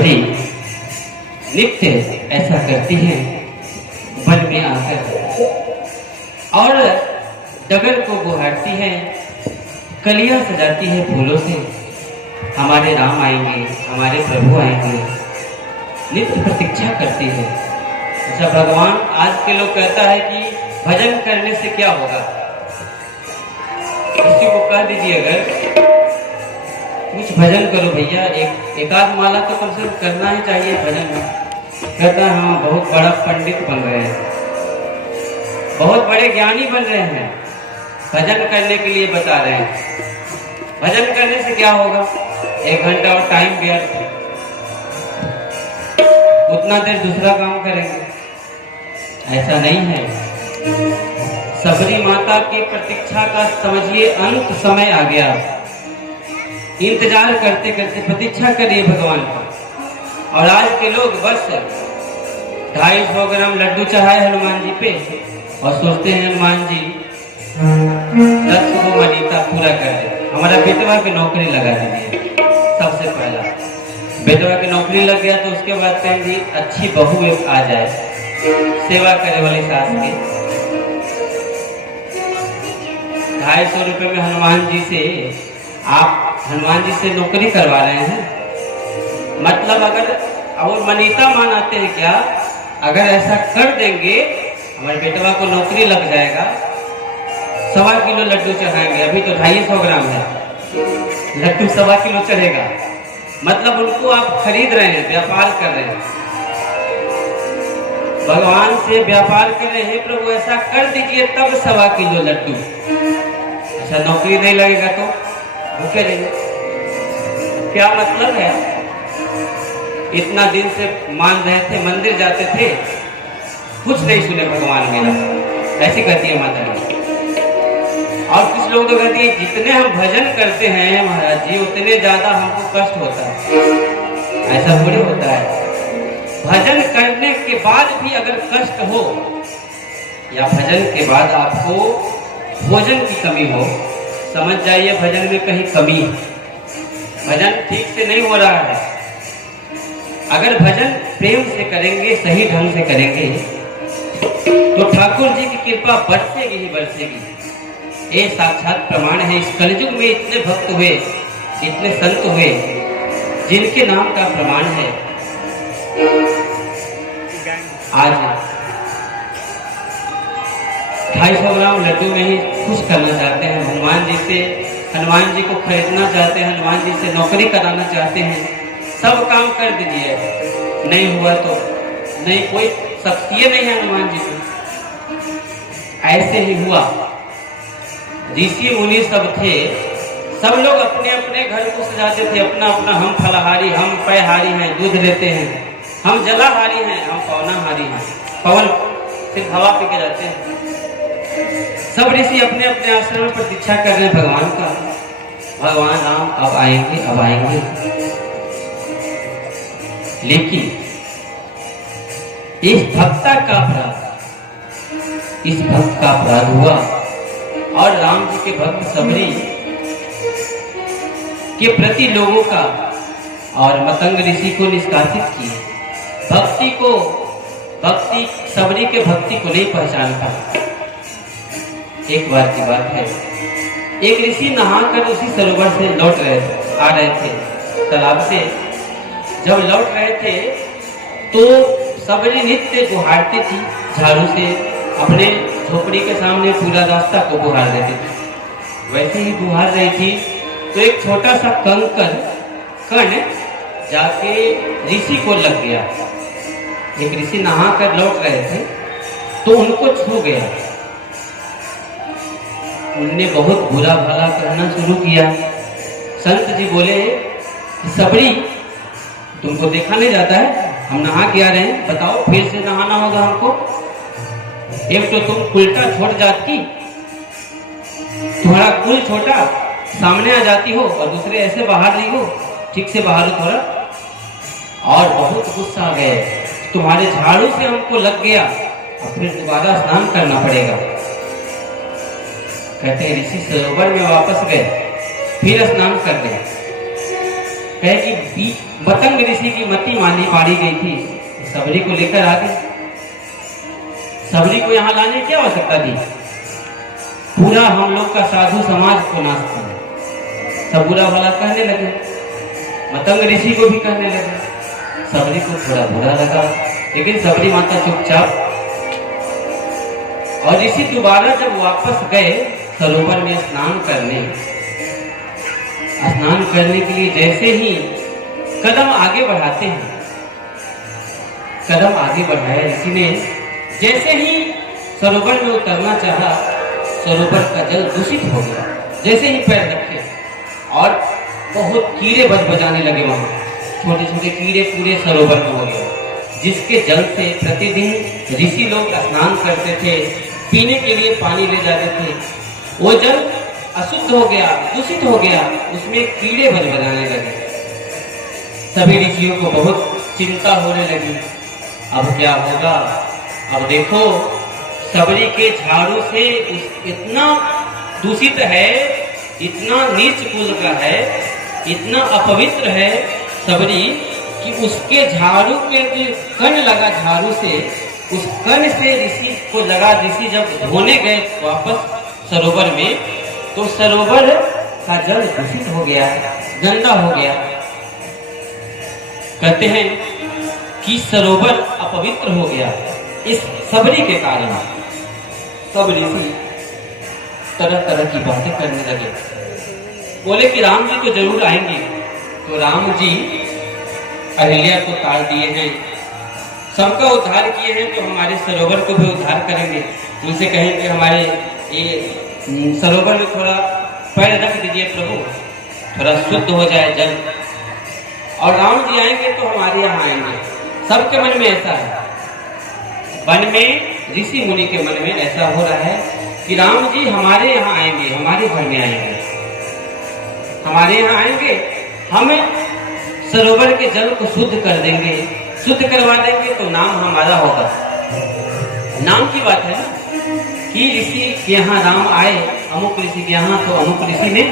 सबरी नित्य ऐसा करती हैं वन में आकर और डगर को गुहारती है, कलियां सजाती है फूलों से। हमारे राम आएंगे, हमारे प्रभु आएंगे, नित्य प्रतीक्षा करती है। अच्छा, भगवान आज के लोग कहता है कि भजन करने से क्या होगा। किसी को कह दीजिए अगर कुछ भजन करो भैया, एक आध माला तो कम से कम करना ही चाहिए भजन में। कहता है हाँ बहुत बड़ा पंडित बन रहे हैं, बहुत बड़े ज्ञानी बन रहे हैं, भजन करने के लिए बता रहे हैं। भजन करने से क्या होगा, 1 घंटा और टाइम व्यर्थ, उतना देर दूसरा काम करेंगे। ऐसा नहीं है। सबरी माता की प्रतीक्षा का समझिए अंत समय आ गया। इंतजार करते करते प्रतीक्षा करिए भगवान का। और आज के लोग बस 250 ग्राम लड्डू चढ़ाए हनुमान जी पे और सोचते हैं हनुमान जी 10 को मनीता पूरा कर दे, हमारा बेटवा की नौकरी लगा दीजिए। सबसे पहला बेटवा की नौकरी लग गया तो उसके बाद कहेंगे अच्छी बहू एक आ जाए सेवा करे वाली सास की। 250 रुपए में हनुमान जी से आप हनुमान जी से नौकरी करवा रहे हैं। मतलब अगर और मनीता मानाते हैं क्या, अगर ऐसा कर देंगे हमारे बेटवा को नौकरी लग जाएगा, 1.25 किलो लड्डू चढ़ाएंगे। अभी तो 250 ग्राम है, लड्डू 1.25 किलो चढ़ेगा। मतलब उनको आप खरीद रहे हैं, व्यापार कर रहे हैं, भगवान से व्यापार कर रहे हैं। प्रभु ऐसा कर दीजिए तब 1.25 किलो लड्डू। अच्छा, नौकरी नहीं लगेगा तो भूखे रहेंगे। क्या मतलब है, इतना दिन से मान रहे थे, मंदिर जाते थे, कुछ नहीं सुने भगवान मेरा, ऐसी कहती है माता जी। और कुछ लोग तो कहती है जितने हम भजन करते हैं महाराज जी उतने ज्यादा हमको कष्ट होता है। ऐसा थोड़ी होता है। भजन करने के बाद भी अगर कष्ट हो या भजन के बाद आपको भोजन की कमी हो, समझ जाइए भजन में कहीं कमी है, भजन ठीक से नहीं हो रहा है। अगर भजन प्रेम से करेंगे, सही ढंग से करेंगे तो ठाकुर जी की कृपा बरसेगी ही बरसेगी। ये साक्षात प्रमाण है। इस कलयुग में इतने भक्त हुए, इतने संत हुए जिनके नाम का प्रमाण है। आज 250 ग्राम लड्डू में ही खुश करना चाहते हैं हनुमान जी से, हनुमान जी को खरीदना चाहते हैं, हनुमान जी से नौकरी कराना चाहते हैं। सब काम कर दीजिए, नहीं हुआ तो नहीं, कोई शक्ति नहीं है हनुमान जी को। ऐसे ही हुआ, ऋषि मुनि सब थे, सब लोग अपने अपने घर को सजाते थे अपना अपना। हम फलाहारी, हम पैहारी हैं, दूध लेते हैं, हम जलाहारी हैं, हम पवनाहारी हैं, पवन सिर्फ हवा पी के जाते हैं। सब ऋषि अपने अपने आश्रम में प्रतीक्षा कर रहे हैं भगवान का। भगवान राम अब आएंगे, अब आएंगे। लेकिन इस भक्ता का अपराध, इस भक्त का अपराध हुआ और राम जी के भक्त सबरी के प्रति लोगों का और मतंग ऋषि को निष्कासित किए। भक्ति को, भक्ति सबरी के भक्ति को नहीं पहचान पाया। एक बार की बात है, एक ऋषि नहाकर उसी सरोवर से लौट रहे थे, आ रहे थे तालाब से। जब लौट रहे थे तो सबरी नित्य गुहारती थी झाड़ू से, अपने झोपड़ी के सामने पूरा रास्ता को गुहार देती थी। वैसे ही गुहार रही थी तो एक छोटा सा कंकड़ कण जाके ऋषि को लग गया। एक ऋषि नहा कर लौट रहे थे तो उनको छू गया। उनने बहुत बुरा भला करना शुरू किया। संत जी बोले सबरी तुमको देखा नहीं जाता है, हम नहा के आ रहे हैं, बताओ फिर से नहाना होगा हमको। एक तो तुम उल्टा छोड़ जात की, तुम्हारा कुल छोटा, सामने आ जाती हो, और दूसरे ऐसे बाहर नहीं हो, ठीक से बाहर हो थोड़ा। और बहुत गुस्सा आ गए, तुम्हारे झाड़ू से हमको लग गया, और फिर दोबारा स्नान करना पड़ेगा। कहते ऋषि सरोवर में वापस गए, फिर स्नान कर गए। कहे कि बतंग ऋषि की मति मारी गई थी, सबरी को लेकर आ गए। सबरी को यहाँ लाने की आवश्यकता थी? पूरा हम लोग का साधु समाज को नाश किया, सब बुरा भला कहने लगे, मतंग ऋषि को भी कहने लगे। सबरी को थोड़ा बुरा लगा, लेकिन सबरी माता चुपचाप। और ऋषि दोबारा जब वापस गए सरोवर में स्नान करने के लिए जैसे ही कदम आगे बढ़ाते हैं, कदम आगे बढ़ाया ऋषि ने, जैसे ही सरोवर में उतरना चाहा, सरोवर का जल दूषित हो गया। जैसे ही पैर रखे और बहुत कीड़े बजाने लगे, वहां छोटे छोटे कीड़े पूरे सरोवर में हो गए, जिसके जल से प्रतिदिन ऋषि लोग स्नान करते थे, पीने के लिए पानी ले जाते थे। वो जल अशुद्ध हो गया, दूषित हो गया, उसमें कीड़े बजाने लगे। सभी ऋषियों को बहुत चिंता होने लगी, अब क्या होगा। अब देखो सबरी के झाड़ू से इतना दूषित है, इतना नीच कुल का है, इतना अपवित्र है सबरी कि उसके झाड़ू के जो कण लगा झाड़ू से, उस कण से ऋषि को लगा। ऋषि जब धोने गए वापस सरोवर में, तो सरोवर का जल दूषित हो गया, गंदा हो गया। कहते हैं कि सरोवर अपवित्र हो गया इस सबरी के कारण। सब ऋषि तरह तरह की बातें करने लगे, बोले कि राम जी तो जरूर आएंगे। तो राम जी अहिल्या को ताड़ दिए हैं, सबका उद्धार किए हैं, तो हमारे सरोवर को भी उद्धार करेंगे। उनसे कहें कि हमारे ये सरोवर में थोड़ा पैर रख दीजिए प्रभु, थोड़ा शुद्ध हो जाए जल। और राम जी आएंगे तो हमारे यहाँ आएंगे। सबके मन में ऐसा है, वन में ऋषि मुनि के मन में ऐसा हो रहा है कि राम जी हमारे यहाँ आएंगे, हमारे घर में आएंगे, हमारे यहाँ आएंगे, हमें सरोवर के जल को शुद्ध कर देंगे, शुद्ध करवा देंगे, तो नाम हमारा होगा। नाम की बात है कि ऋषि के यहाँ राम आए, अमुक ऋषि के यहाँ, तो अमुक ऋषि ने